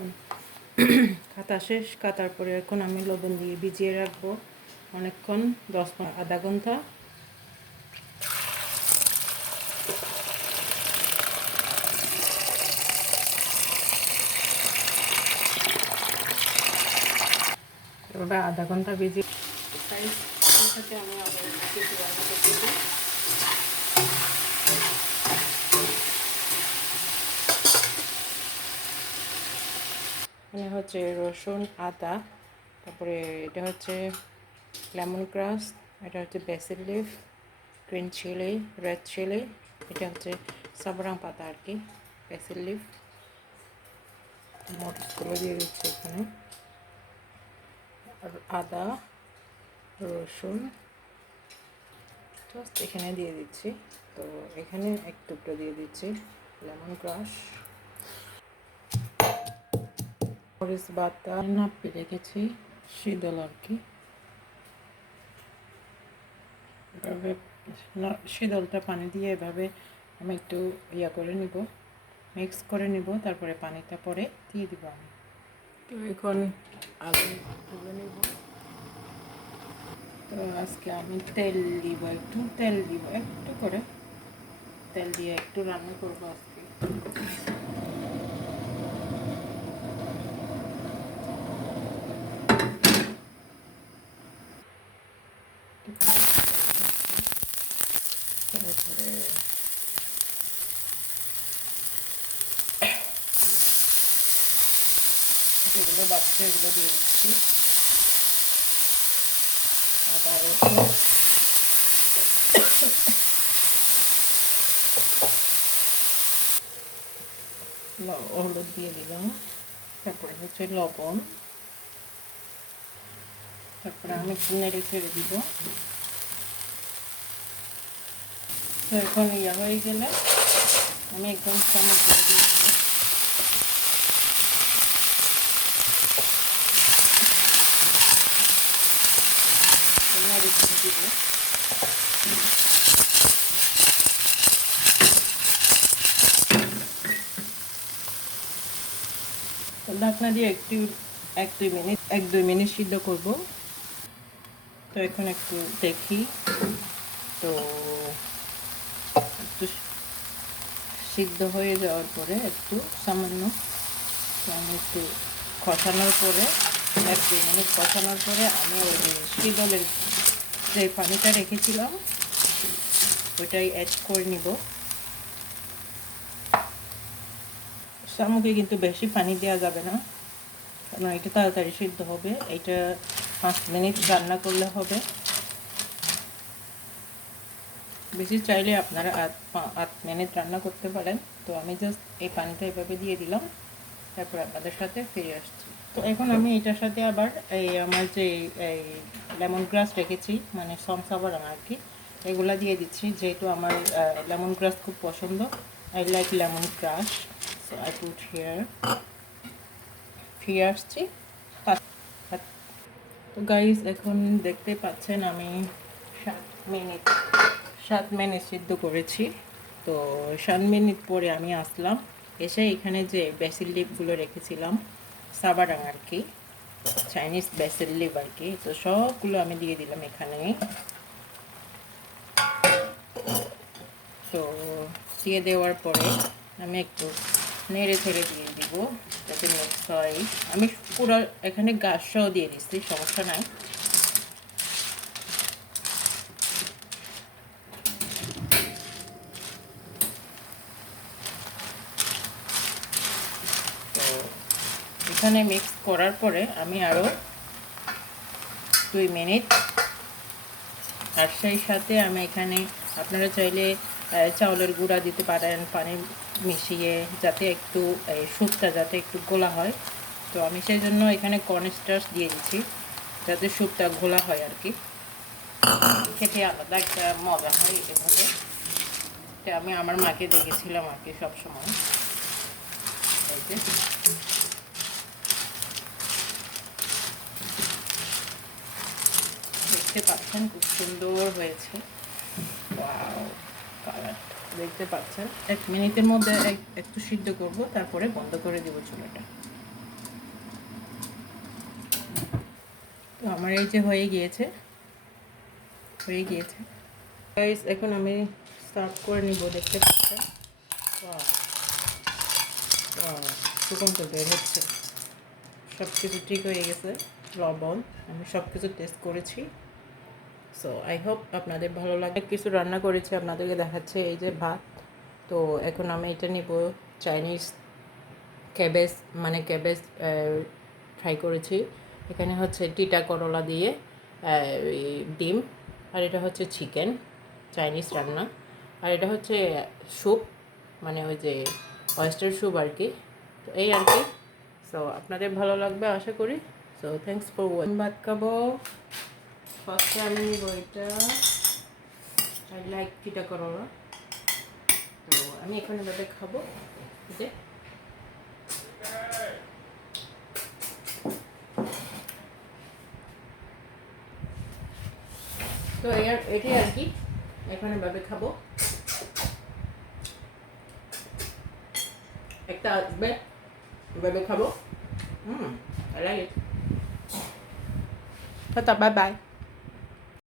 এখন কাটা শেষ। কাটার পরে এখন আমি লবণ দিয়ে ভিজিয়ে রাখবো অনেকক্ষণ, আধা ঘন্টা। এভাবে আধা ঘন্টা ভিজিয়ে সাথে আমি আবার কিছু রান্না করতেছি। এখানে হচ্ছে রসুন, আদা, তারপরে এটা হচ্ছে লেমন গ্রাস, এটা হচ্ছে basil leaf, green chilli, red chilli, এটা হচ্ছে সাবরাং পাতা আর কি, বেসিল লিফ। মরিচগুলো দিয়ে দিচ্ছি এখানে, আর আদা, রসুন জাস্ট এখানে দিয়ে দিচ্ছি। তো এখানে এক টুকরো দিয়ে দিচ্ছি লেমন গ্রাস, মরিচ বাটা নাপ্পি রেখেছি শীতল আর কি। এভাবে শীতলটা পানি দিয়ে এভাবে আমি একটু করে নিব, মিক্স করে নিব, তারপরে পানিটা পরে দিয়ে দিব আমি। তো এখন আলু তুলে নিব। তো আজকে আমি তেল দিব, একটু তেল দিব, একটু করে তেল দিয়ে একটু রান্না করবো আজকে। তারপরে যেগুলো বাচ্চা এগুলো দিয়ে দিচ্ছি, আদা রসুন, হলুদ দিয়ে দিলাম, তারপরে হচ্ছে লবণ, তারপরে আমি নেড়ে ছেড়ে দিব। তো এখন হয়ে গেলে আমি একদম চামচ করে দিয়ে দিব। নেড়ে ছেড়ে দিব। ঢাকনা দিয়ে এক দুই মিনিট সিদ্ধ করব। তো এখন একটু দেখি, তো একটু সিদ্ধ হয়ে যাওয়ার পরে একটু সামান্য আমি একটু কষানোর পরে, এক দুই মিনিট কষানোর পরে আমি ওই শীতলের যে পানিটা রেখেছিলাম ওইটাই অ্যাড করে নিব। শামুকে কিন্তু বেশি পানি দেওয়া যাবে না, কারণ এটা তাড়াতাড়ি সিদ্ধ হবে। এটা 5 মিনিট রান্না করলে হবে। বেশি চাইলে আপনারা 8 মিনিট রান্না করতে পারেন। তো আমি জাস্ট এই পানিটা এভাবে দিয়ে দিলাম, তারপর আপনাদের সাথে ফিরে আসছি। তো এখন আমি এটার সাথে আবার এই আমার যে এই লেমন গ্রাস রেখেছি, মানে সনসাবার আর কি, এগুলা দিয়ে দিচ্ছি। যেহেতু আমার লেমন গ্রাস খুব পছন্দ, I like lemon glass, so I put here. ফিরে আসছি। তো গাইস এখন দেখতে পাচ্ছেন আমি 7 মিনিট সিদ্ধ করেছি। তো 7 মিনিট পরে আমি আসলাম, এসে এখানে যে বেসিল লিভগুলো রেখেছিলাম, সাবারাং আর কি, চাইনিজ বেসিল লিভ আর কি, তো সবগুলো আমি দিয়ে দিলাম এখানে। তো দিয়ে দেওয়ার পরে আমি একটু নেড়ে ছেড়ে দিয়ে দিব যাতে মিক্স হয়। আমি পুরো এখানে গাছটাও দিয়ে দিচ্ছি, সমস্যা নাই। তো এখানে মিক্স করার পরে আমি আরও 2 মিনিট, আর সেই সাথে আমি এখানে আপনারা চাইলে চাউলের গুঁড়া দিতে পারেন পানি মিশিয়ে, যাতে একটু স্যুপটা যাতে একটু গোলা হয়। তো আমি সেই জন্য এখানে কর্নস্টার্চ দিয়ে দিচ্ছি যাতে স্যুপটা ঘোলা হয় আর কি, খেতে আলাদা একটা মজা হয় এভাবে। এটা আমি আমার মাকে দেখেছিলাম আর কি সবসময়। দেখতে পাচ্ছেন খুব সুন্দর হয়েছে, ওয়াও কালার দেখতে পাচ্ছেন। 1 মিনিটের মধ্যে একটু সিদ্ধ করব, তারপরে বন্ধ করে দেব চুলাটা। তো আমার এই যে হয়ে গিয়েছে গাইস, এখন আমি সার্ভ করে নিব। দেখতে পাচ্ছেন সুগন্ধ বের হচ্ছে, সব কিছু ঠিক হয়ে গেছে। লবণ আমি সব কিছু টেস্ট করেছি। সো আই হোপ আপনাদের ভালো লাগে। কিছু রান্না করেছি আপনাদেরকে দেখাচ্ছে। এই যে ভাত, তো এখন আমি এটা নিব চাইনিজ ক্যাবেজ, মানে ক্যাবেজ ফ্রাই করেছি। এখানে হচ্ছে টিটা করলা দিয়ে ডিম, আর এটা হচ্ছে চিকেন চাইনিজ রান্না, আর এটা হচ্ছে স্যুপ, মানে ওই যে অয়েস্টার স্যুপ আর কি। তো এই আর কি। সো আপনাদের ভালো লাগবে আশা করি। So thanks for watching. ভাত খাবো, ফার্স্টে আমি নিব এটা, আই লাইক টিটা করলা। তো আমি এখন এভাবে খাবো। যে তো এটাই আর কি, এখন এভাবে খাবো। একটা আসবে, এভাবে খাবো। I like it. Bye bye.